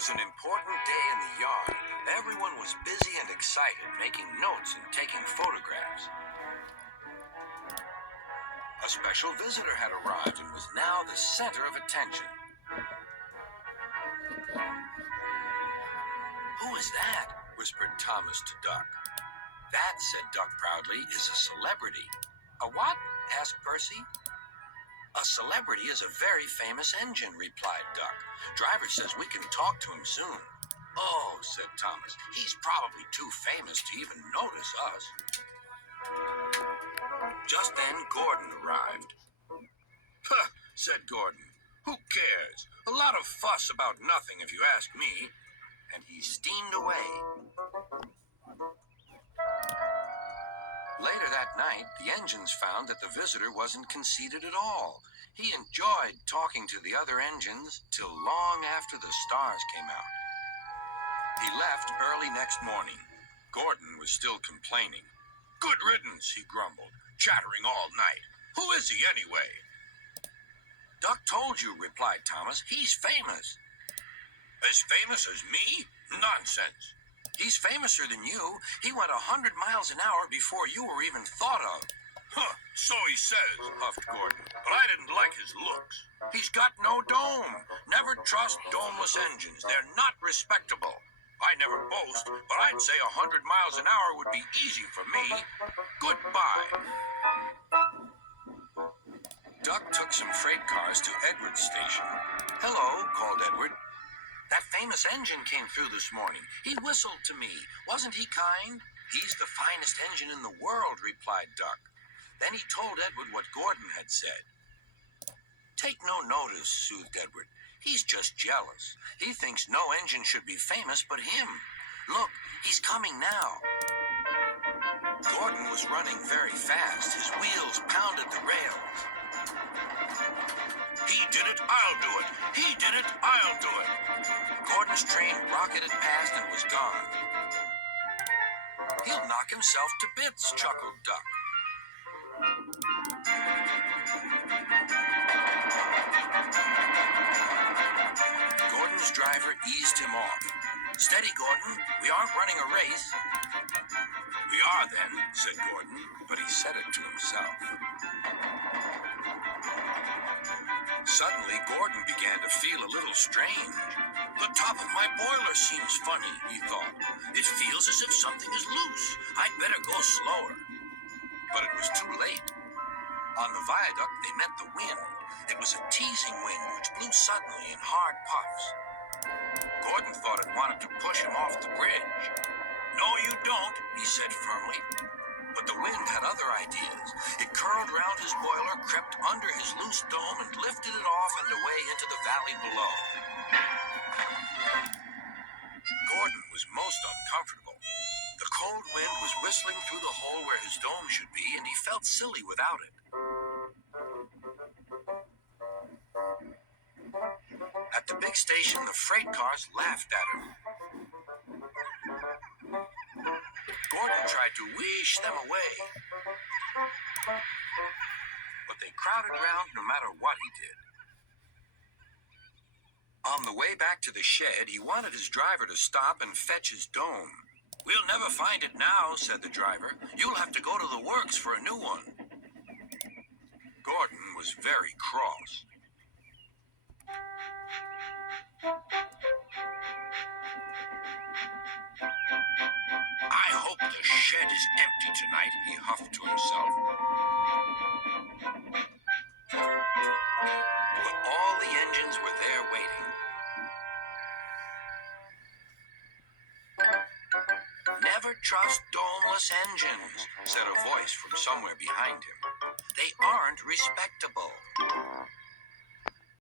was an important day in the yard. Everyone was busy and excited, making notes and taking photographs. A special visitor had arrived and was now the center of attention. "Who is that?" whispered Thomas to Duck. "That," said Duck proudly, "is a celebrity." "A what?" asked Percy. "A celebrity is a very famous engine," replied Duck. "Driver says we can talk to him soon." "Oh," said Thomas, "he's probably too famous to even notice us." Just then, Gordon arrived. "Huh," said Gordon. "Who cares? A lot of fuss about nothing, if you ask me." And he steamed away. Later that night, the engines found that the visitor wasn't conceited at all. He enjoyed talking to the other engines till long after the stars came out. He left early next morning. Gordon was still complaining. "Good riddance," he grumbled, "chattering all night. Who is he anyway?" "Duck told you," replied Thomas. "He's famous." "As famous as me? Nonsense." "He's famouser than you. He went 100 miles an hour before you were even thought of." "Huh, so he says," huffed Gordon, "but I didn't like his looks. He's got no dome. Never trust domeless engines. They're not respectable. I never boast, but I'd say 100 miles an hour would be easy for me. Goodbye." Duck took some freight cars to Edward's station. "Hello," called Edward. "That famous engine came through this morning. He whistled to me. Wasn't he kind?" "He's the finest engine in the world," replied Duck. Then he told Edward what Gordon had said. "Take no notice," soothed Edward. "He's just jealous. He thinks no engine should be famous but him. Look, he's coming now." Gordon was running very fast. His wheels pounded the rails. "He did it, I'll do it. He did it, I'll do it." Gordon's train rocketed past and was gone. "He'll knock himself to bits," chuckled Duck. Gordon's driver eased him off. "Steady, Gordon. We aren't running a race." "We are then," said Gordon, but he said it to himself. Suddenly, Gordon began to feel a little strange. "The top of my boiler seems funny," he thought. "It feels as if something is loose. I'd better go slower." But it was too late. On the viaduct, they met the wind. It was a teasing wind which blew suddenly in hard puffs. Gordon thought it wanted to push him off the bridge. "No, you don't," he said firmly. But the wind had other ideas. It curled round his boiler, crept under his loose dome, and lifted it off and away into the valley below. Gordon was most uncomfortable. The cold wind was whistling through the hole where his dome should be, and he felt silly without it. At the big station, the freight cars laughed at him. Gordon tried to wheesh them away, but they crowded round no matter what he did. On the way back to the shed, he wanted his driver to stop and fetch his dome. "We'll never find it now," said the driver. "You'll have to go to the works for a new one." Gordon was very cross. "I hope the shed is empty tonight," he huffed to himself. But all the engines were there waiting. "Never trust domeless engines," said a voice from somewhere behind him. "They aren't respectable."